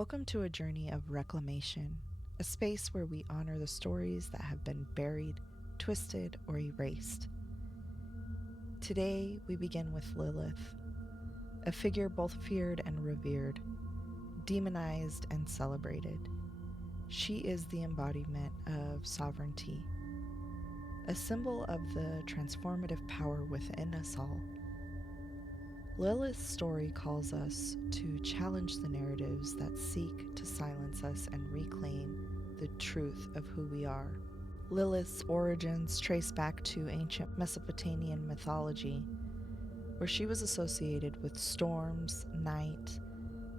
Welcome to a journey of reclamation, a space where we honor the stories that have been buried, twisted, or erased. Today, we begin with Lilith, a figure both feared and revered, demonized and celebrated. She is the embodiment of sovereignty, a symbol of the transformative power within us all. Lilith's story calls us to challenge the narratives that seek to silence us and reclaim the truth of who we are. Lilith's origins trace back to ancient Mesopotamian mythology, where she was associated with storms, night,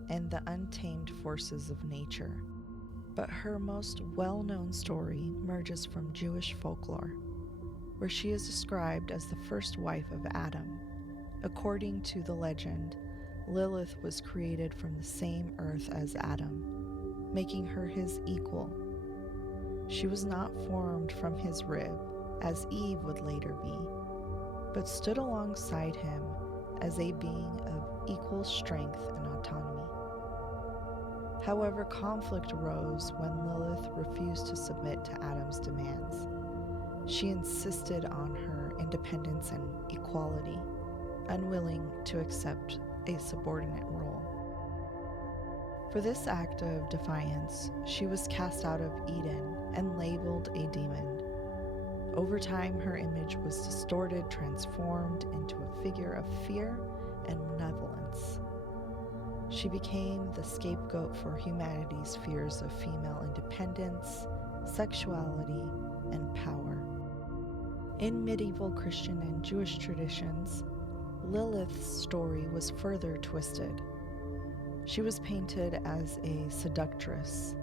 and the untamed forces of nature. But her most well-known story emerges from Jewish folklore, where she is described as the first wife of Adam. According to the legend, Lilith was created from the same earth as Adam, making her his equal. She was not formed from his rib, as Eve would later be, but stood alongside him as a being of equal strength and autonomy. However, conflict arose when Lilith refused to submit to Adam's demands. She insisted on her independence and equality, unwilling to accept a subordinate role. For this act of defiance, she was cast out of Eden and labeled a demon. Over time, her image was distorted, transformed into a figure of fear and malevolence. She became the scapegoat for humanity's fears of female independence, sexuality, and power. In medieval Christian and Jewish traditions, Lilith's story was further twisted. She was painted as a seductress,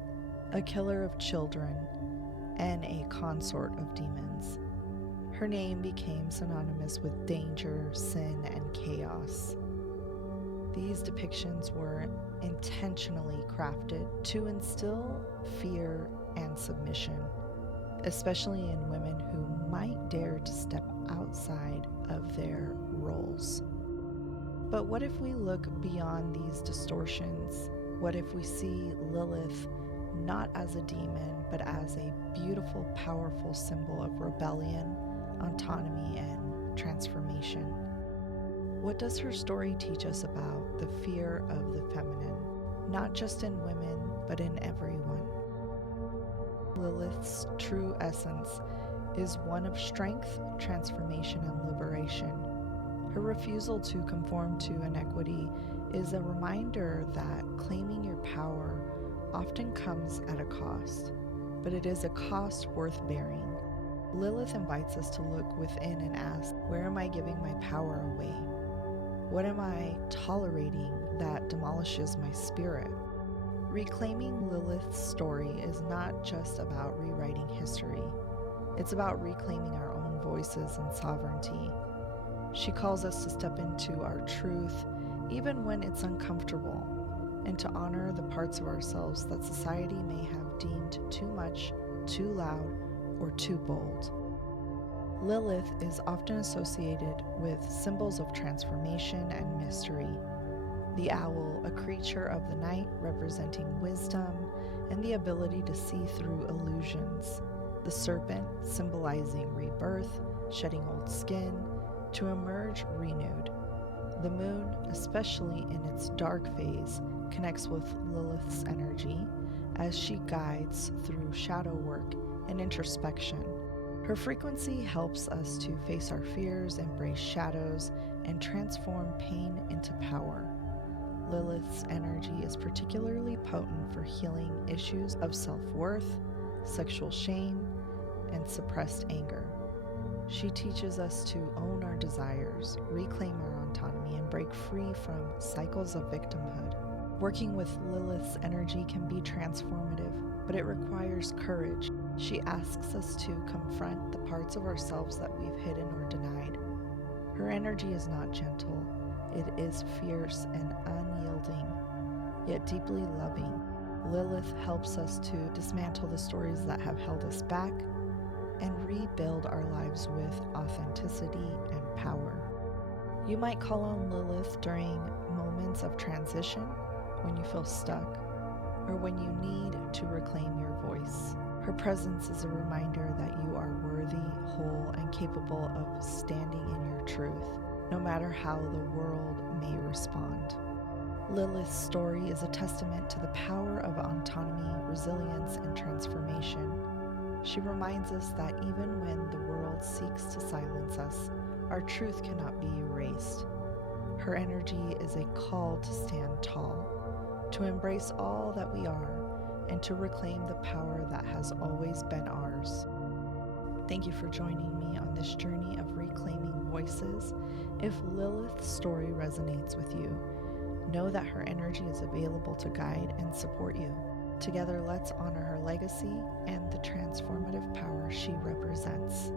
a killer of children, and a consort of demons. Her name became synonymous with danger, sin, and chaos. These depictions were intentionally crafted to instill fear and submission, especially in women who might dare to step outside of their roles. But what if we look beyond these distortions? What if we see Lilith not as a demon, but as a beautiful, powerful symbol of rebellion, autonomy, and transformation? What does her story teach us about the fear of the feminine, not just in women, but in everyone? Lilith's true essence is one of strength, transformation, and liberation. Her refusal to conform to inequity is a reminder that claiming your power often comes at a cost, but it is a cost worth bearing. Lilith invites us to look within and ask, where am I giving my power away? What am I tolerating that demolishes my spirit? Reclaiming Lilith's story is not just about rewriting history. It's about reclaiming our own voices and sovereignty. She calls us to step into our truth, even when it's uncomfortable, and to honor the parts of ourselves that society may have deemed too much, too loud, or too bold. Lilith is often associated with symbols of transformation and mystery. The owl, a creature of the night representing wisdom and the ability to see through illusions. The serpent, symbolizing rebirth, shedding old skin, to emerge renewed. The moon, especially in its dark phase, connects with Lilith's energy as she guides through shadow work and introspection. Her frequency helps us to face our fears, embrace shadows, and transform pain into power. Lilith's energy is particularly potent for healing issues of self-worth, sexual shame, and suppressed anger. She teaches us to own our desires, reclaim our autonomy, and break free from cycles of victimhood. Working with Lilith's energy can be transformative, but it requires courage. She asks us to confront the parts of ourselves that we've hidden or denied. Her energy is not gentle. It is fierce and unyielding, yet deeply loving. Lilith helps us to dismantle the stories that have held us back and rebuild our lives with authenticity and power. You might call on Lilith during moments of transition, when you feel stuck, or when you need to reclaim your voice. Her presence is a reminder that you are worthy, whole, and capable of standing in your truth, no matter how the world may respond. Lilith's story is a testament to the power of autonomy, resilience, and transformation. She reminds us that even when the world seeks to silence us, our truth cannot be erased. Her energy is a call to stand tall, to embrace all that we are, and to reclaim the power that has always been ours. Thank you for joining me on this journey of reclaiming voices. If Lilith's story resonates with you, know that her energy is available to guide and support you. Together, let's honor her legacy and the transformative power she represents.